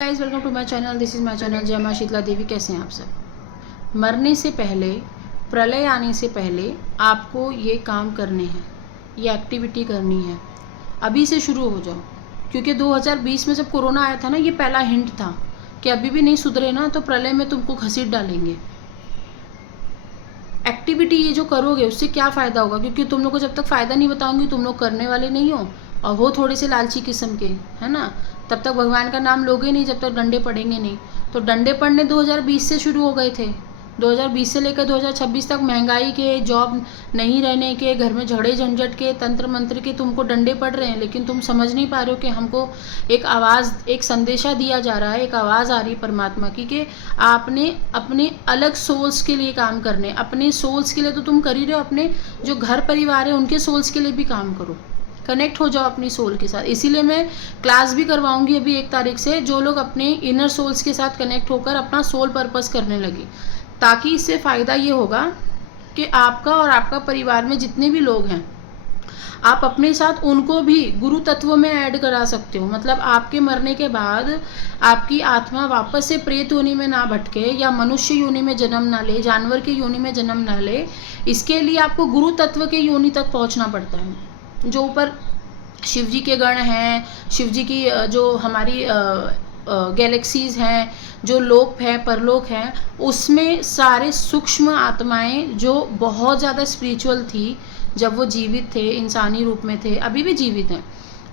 Guys welcome to my channel. This is my channel जय मां शीतला देवी। कैसे हैं आप सब? मरने से पहले, प्रलय आने से पहले आपको ये काम करने हैं, ये एक्टिविटी करनी है। अभी से शुरू हो जाओ, क्योंकि 2020 में जब कोरोना आया था ना, ये पहला हिंट था कि अभी भी नहीं सुधरे ना तो प्रलय में तुमको घसीट डालेंगे। एक्टिविटी ये जो करोगे उससे क्या फ़ायदा होगा, क्योंकि तुम लोग को जब तक फ़ायदा नहीं बताऊंगी तुम लोग करने वाले नहीं हो, और वो थोड़े से लालची किस्म के, है ना। तब तक भगवान का नाम लोगे नहीं जब तक डंडे पड़ेंगे नहीं। तो डंडे पड़ने 2020 से शुरू हो गए थे। 2020 से लेकर 2026 तक महंगाई के, जॉब नहीं रहने के, घर में झगड़े झंझट के, तंत्र मंत्र के तुमको डंडे पड़ रहे हैं, लेकिन तुम समझ नहीं पा रहे हो कि हमको एक आवाज़, एक संदेशा दिया जा रहा है, एक आवाज़ आ रही है परमात्मा की कि आपने अपने अलग सोल्स के लिए काम करने, अपने सोल्स के लिए तो तुम कर ही रहे हो, अपने जो घर परिवार है उनके सोल्स के लिए भी काम करो। कनेक्ट हो जाओ अपनी सोल के साथ। इसीलिए मैं क्लास भी करवाऊंगी अभी 1 तारीख से, जो लोग अपने इनर सोल्स के साथ कनेक्ट होकर अपना सोल पर्पस करने लगे, ताकि इससे फ़ायदा ये होगा कि आपका और आपका परिवार में जितने भी लोग हैं, आप अपने साथ उनको भी गुरु तत्व में ऐड करा सकते हो। मतलब आपके मरने के बाद आपकी आत्मा वापस से प्रेत योनि में ना भटके, या मनुष्य योनि में जन्म ना ले, जानवर की योनि में जन्म ना ले। इसके लिए आपको गुरु तत्व के योनि तक पहुंचना पड़ता है। जो ऊपर शिव जी के गण हैं, शिव जी की जो हमारी गैलेक्सीज़ हैं, जो लोक हैं, परलोक हैं, उसमें सारे सूक्ष्म आत्माएं जो बहुत ज़्यादा स्पिरिचुअल थी जब वो जीवित थे, इंसानी रूप में थे, अभी भी जीवित हैं,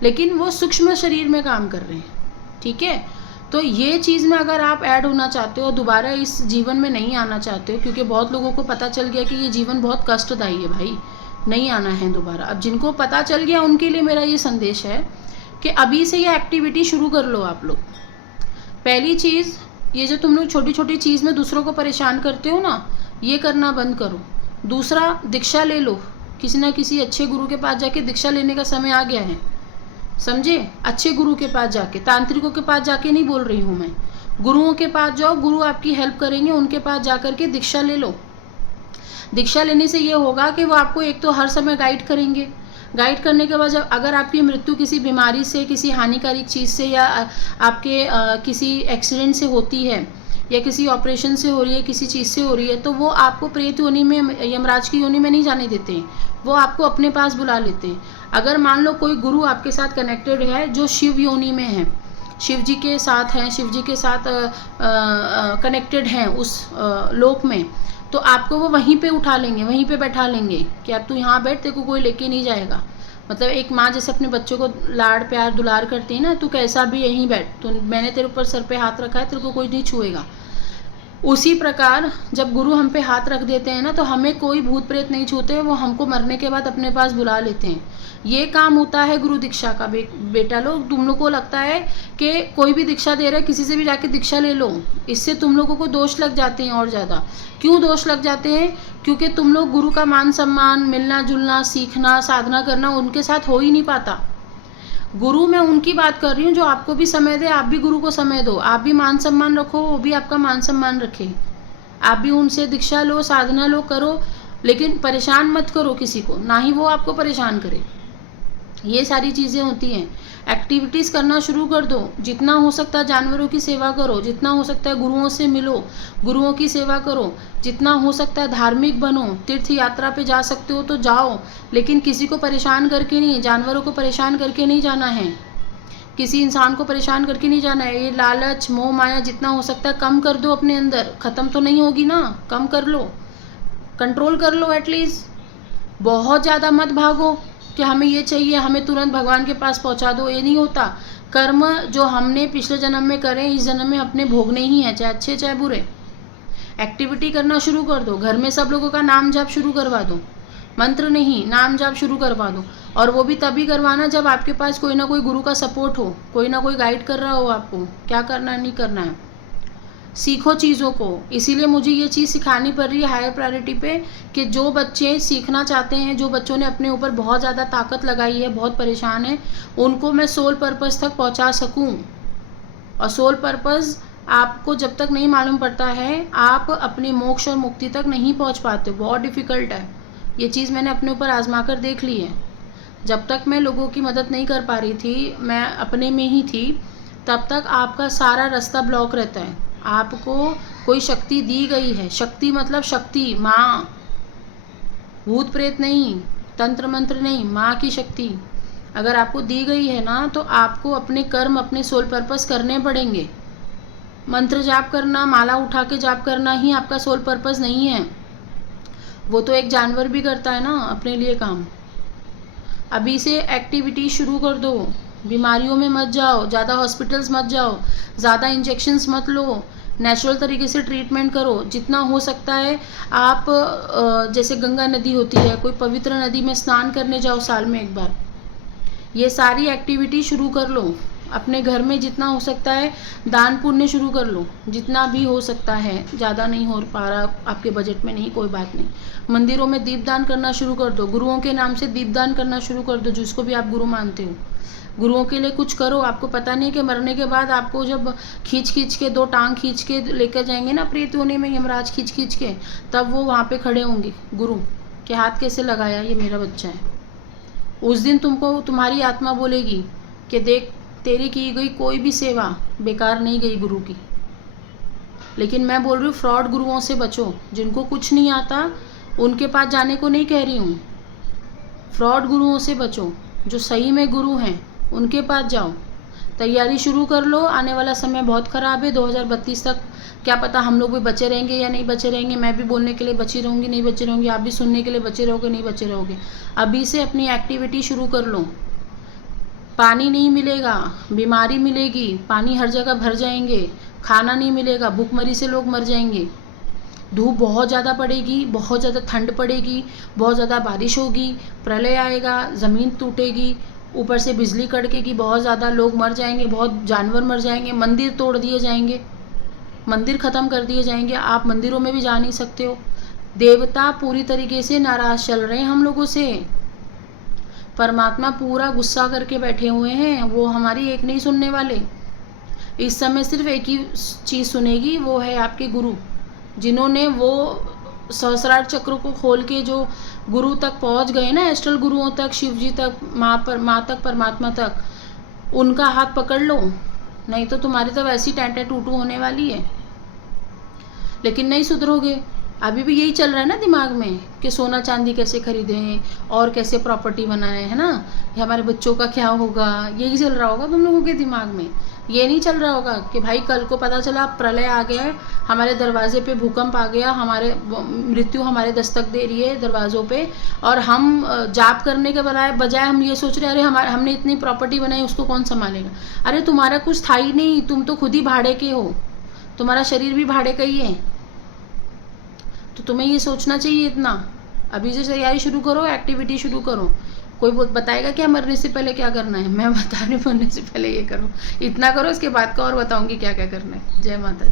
लेकिन वो सूक्ष्म शरीर में काम कर रहे हैं। ठीक है, तो ये चीज़ में अगर आप ऐड होना चाहते हो, दोबारा इस जीवन में नहीं आना चाहते हो, क्योंकि बहुत लोगों को पता चल गया कि ये जीवन बहुत कष्टदायी है भाई, नहीं आना है दोबारा। अब जिनको पता चल गया उनके लिए मेरा ये संदेश है कि अभी से ये एक्टिविटी शुरू कर लो आप लोग। पहली चीज़, ये जो तुम लोग छोटी छोटी चीज़ में दूसरों को परेशान करते हो ना, ये करना बंद करो। दूसरा, दीक्षा ले लो, किसी ना किसी अच्छे गुरु के पास जाके दीक्षा लेने का समय आ गया है, समझे। अच्छे गुरु के पास जाके, तांत्रिकों के पास जाके नहीं बोल रही हूँ मैं, गुरुओं के पास जाओ, गुरु आपकी हेल्प करेंगे, उनके पास जा करके दीक्षा ले लो। दीक्षा लेने से ये होगा कि वो आपको एक तो हर समय गाइड करेंगे, गाइड करने के बाद जब अगर आपकी मृत्यु किसी बीमारी से, किसी हानिकारक चीज़ से, या आपके किसी एक्सीडेंट से होती है, या किसी ऑपरेशन से हो रही है, किसी चीज़ से हो रही है, तो वो आपको प्रेत योनि में, यमराज की योनि में नहीं जाने देते हैं, वो आपको अपने पास बुला लेते हैं। अगर मान लो कोई गुरु आपके साथ कनेक्टेड है जो शिव योनि में है, शिव जी के साथ हैं, शिव जी के साथ कनेक्टेड हैं उस लोक में, तो आपको वो वहीं पे उठा लेंगे, वहीं पे बैठा लेंगे कि अब तू यहाँ बैठ, तेरे को कोई लेके नहीं जाएगा। मतलब एक माँ जैसे अपने बच्चों को लाड़ प्यार दुलार करती है ना, तू कैसा भी यहीं बैठ, तो मैंने तेरे ऊपर सर पे हाथ रखा है, तेरे को कोई नहीं छुएगा। उसी प्रकार जब गुरु हम पे हाथ रख देते हैं ना, तो हमें कोई भूत प्रेत नहीं छूते, वो हमको मरने के बाद अपने पास बुला लेते हैं। ये काम होता है गुरु दीक्षा का। बेटा लोग, तुम लोग को लगता है कि कोई भी दीक्षा दे रहा है, किसी से भी जाके दीक्षा ले लो, इससे तुम लोगों को दोष लग जाते हैं और ज़्यादा। क्यों दोष लग जाते हैं? क्योंकि तुम लोग गुरु का मान सम्मान, मिलना जुलना, सीखना, साधना करना उनके साथ हो ही नहीं पाता। गुरु मैं उनकी बात कर रही हूँ जो आपको भी समय दे, आप भी गुरु को समय दो, आप भी मान सम्मान रखो, वो भी आपका मान सम्मान रखे, आप भी उनसे दीक्षा लो, साधना लो, करो, लेकिन परेशान मत करो किसी को, ना ही वो आपको परेशान करे। ये सारी चीज़ें होती हैं। एक्टिविटीज़ करना शुरू कर दो, जितना हो सकता है जानवरों की सेवा करो, जितना हो सकता है गुरुओं से मिलो, गुरुओं की सेवा करो, जितना हो सकता है धार्मिक बनो, तीर्थ यात्रा पे जा सकते हो तो जाओ, लेकिन किसी को परेशान करके नहीं, जानवरों को परेशान करके नहीं जाना है, किसी इंसान को परेशान करके नहीं जाना है। ये लालच, मोह माया जितना हो सकता है कम कर दो अपने अंदर। ख़त्म तो नहीं होगी ना, कम कर लो, कंट्रोल कर लो एटलीस्ट। बहुत ज़्यादा मत भागो कि हमें ये चाहिए, हमें तुरंत भगवान के पास पहुंचा दो, ये नहीं होता। कर्म जो हमने पिछले जन्म में करे, इस जन्म में अपने भोगने ही हैं, चाहे अच्छे चाहे बुरे। एक्टिविटी करना शुरू कर दो, घर में सब लोगों का नाम जाप शुरू करवा दो, मंत्र नहीं, नाम जाप शुरू करवा दो। और वो भी तभी करवाना जब आपके पास कोई ना कोई गुरु का सपोर्ट हो, कोई ना कोई गाइड कर रहा हो आपको क्या करना है नहीं करना है। सीखो चीज़ों को। इसीलिए मुझे ये चीज़ सिखानी पड़ रही है हायर प्रायोरिटी पे, कि जो बच्चे सीखना चाहते हैं, जो बच्चों ने अपने ऊपर बहुत ज़्यादा ताकत लगाई है, बहुत परेशान है, उनको मैं सोल पर्पस तक पहुंचा सकूं। और सोल पर्पस आपको जब तक नहीं मालूम पड़ता है, आप अपने मोक्ष और मुक्ति तक नहीं पहुंच पाते, बहुत डिफ़िकल्ट है। ये चीज़ मैंने अपने ऊपर आजमा कर देख ली है। जब तक मैं लोगों की मदद नहीं कर पा रही थी, मैं अपने में ही थी, तब तक आपका सारा रास्ता ब्लॉक रहता है। आपको कोई शक्ति दी गई है, शक्ति मतलब शक्ति, माँ, भूत प्रेत नहीं, तंत्र मंत्र नहीं, माँ की शक्ति अगर आपको दी गई है ना, तो आपको अपने कर्म, अपने सोल पर्पस करने पड़ेंगे। मंत्र जाप करना, माला उठा के जाप करना ही आपका सोल पर्पस नहीं है। वो तो एक जानवर भी करता है ना अपने लिए काम। अभी से एक्टिविटी शुरू कर दो, बीमारियों में मत जाओ, ज़्यादा हॉस्पिटल्स मत जाओ, ज़्यादा इंजेक्शंस मत लो, नेचुरल तरीके से ट्रीटमेंट करो जितना हो सकता है। आप जैसे गंगा नदी होती है, कोई पवित्र नदी में स्नान करने जाओ साल में एक बार। ये सारी एक्टिविटी शुरू कर लो। अपने घर में जितना हो सकता है दान पुण्य शुरू कर लो, जितना भी हो सकता है। ज़्यादा नहीं हो पा रहा आपके बजट में, नहीं कोई बात नहीं। मंदिरों में दीपदान करना शुरू कर दो, गुरुओं के नाम से दीपदान करना शुरू कर दो, जिसको भी आप गुरु मानते हो। गुरुओं के लिए कुछ करो। आपको पता नहीं कि मरने के बाद आपको जब खींच खींच के 2 टांग खींच के लेकर जाएंगे ना प्रेत होने में, यमराज खींच खींच के, तब वो वहाँ पे खड़े होंगे गुरु के हाथ कैसे लगाया, ये मेरा बच्चा है। उस दिन तुमको तुम्हारी आत्मा बोलेगी कि देख, तेरी की गई कोई भी सेवा बेकार नहीं गई गुरु की। लेकिन मैं बोल रही हूँ फ्रॉड गुरुओं से बचो, जिनको कुछ नहीं आता उनके पास जाने को नहीं कह रही हूँ। फ्रॉड गुरुओं से बचो, जो सही में गुरु हैं उनके पास जाओ। तैयारी शुरू कर लो, आने वाला समय बहुत ख़राब है। 2032 तक क्या पता हम लोग भी बचे रहेंगे या नहीं बचे रहेंगे। मैं भी बोलने के लिए बची रहूँगी, नहीं बचे रहूँगी, आप भी सुनने के लिए बचे रहोगे, नहीं बचे रहोगे। अभी से अपनी एक्टिविटी शुरू कर लो। पानी नहीं मिलेगा, बीमारी मिलेगी, पानी हर जगह भर जाएंगे, खाना नहीं मिलेगा, भूखमरी से लोग मर जाएंगे। धूप बहुत ज़्यादा पड़ेगी, बहुत ज़्यादा ठंड पड़ेगी, बहुत ज़्यादा बारिश होगी, प्रलय आएगा, ज़मीन टूटेगी, ऊपर से बिजली कड़केगी, बहुत ज़्यादा लोग मर जाएंगे, बहुत जानवर मर जाएंगे, मंदिर तोड़ दिए जाएंगे, मंदिर ख़त्म कर दिए जाएंगे, आप मंदिरों में भी जा नहीं सकते हो। देवता पूरी तरीके से नाराज़ चल रहे हैं हम लोगों से। परमात्मा पूरा गुस्सा करके बैठे हुए हैं, वो हमारी एक नहीं सुनने वाले। इस समय सिर्फ एक ही चीज़ सुनेगी, वो है आपके गुरु, जिन्होंने वो सहस्रार चक्र को खोल के जो गुरु तक पहुंच गए ना, एस्ट्रल गुरुओं तक, शिव जी तक, माँ तक, परमात्मा तक, उनका हाथ पकड़ लो, नहीं तो तुम्हारी तो वैसी टैंटे टूटू होने वाली है। लेकिन नहीं सुधरोगे। अभी भी यही चल रहा है ना दिमाग में कि सोना चांदी कैसे खरीदें और कैसे प्रॉपर्टी बनाएं, है ना, या हमारे बच्चों का क्या होगा, यही चल रहा होगा तुम लोगों के दिमाग में। ये नहीं चल रहा होगा कि भाई कल को पता चला प्रलय आ गया है, हमारे दरवाजे पे भूकंप आ गया, हमारे मृत्यु हमारे दस्तक दे रही है दरवाज़ों पे, और हम जाप करने के बजाय हम ये सोच रहे हैं अरे हमने इतनी प्रॉपर्टी बनाई, उसको कौन संभालेगा। अरे तुम्हारा कुछ था ही नहीं, तुम तो खुद ही भाड़े के हो, तुम्हारा शरीर भी भाड़े का ही है। तो तुम्हें ये सोचना चाहिए इतना। अभी से तैयारी शुरू करो, एक्टिविटी शुरू करो। कोई बताएगा क्या मरने से पहले क्या करना है, मैं बता रही हूँ मरने से पहले ये करो, इतना करो, इसके बाद का और बताऊंगी क्या क्या करना है। जय माता दी।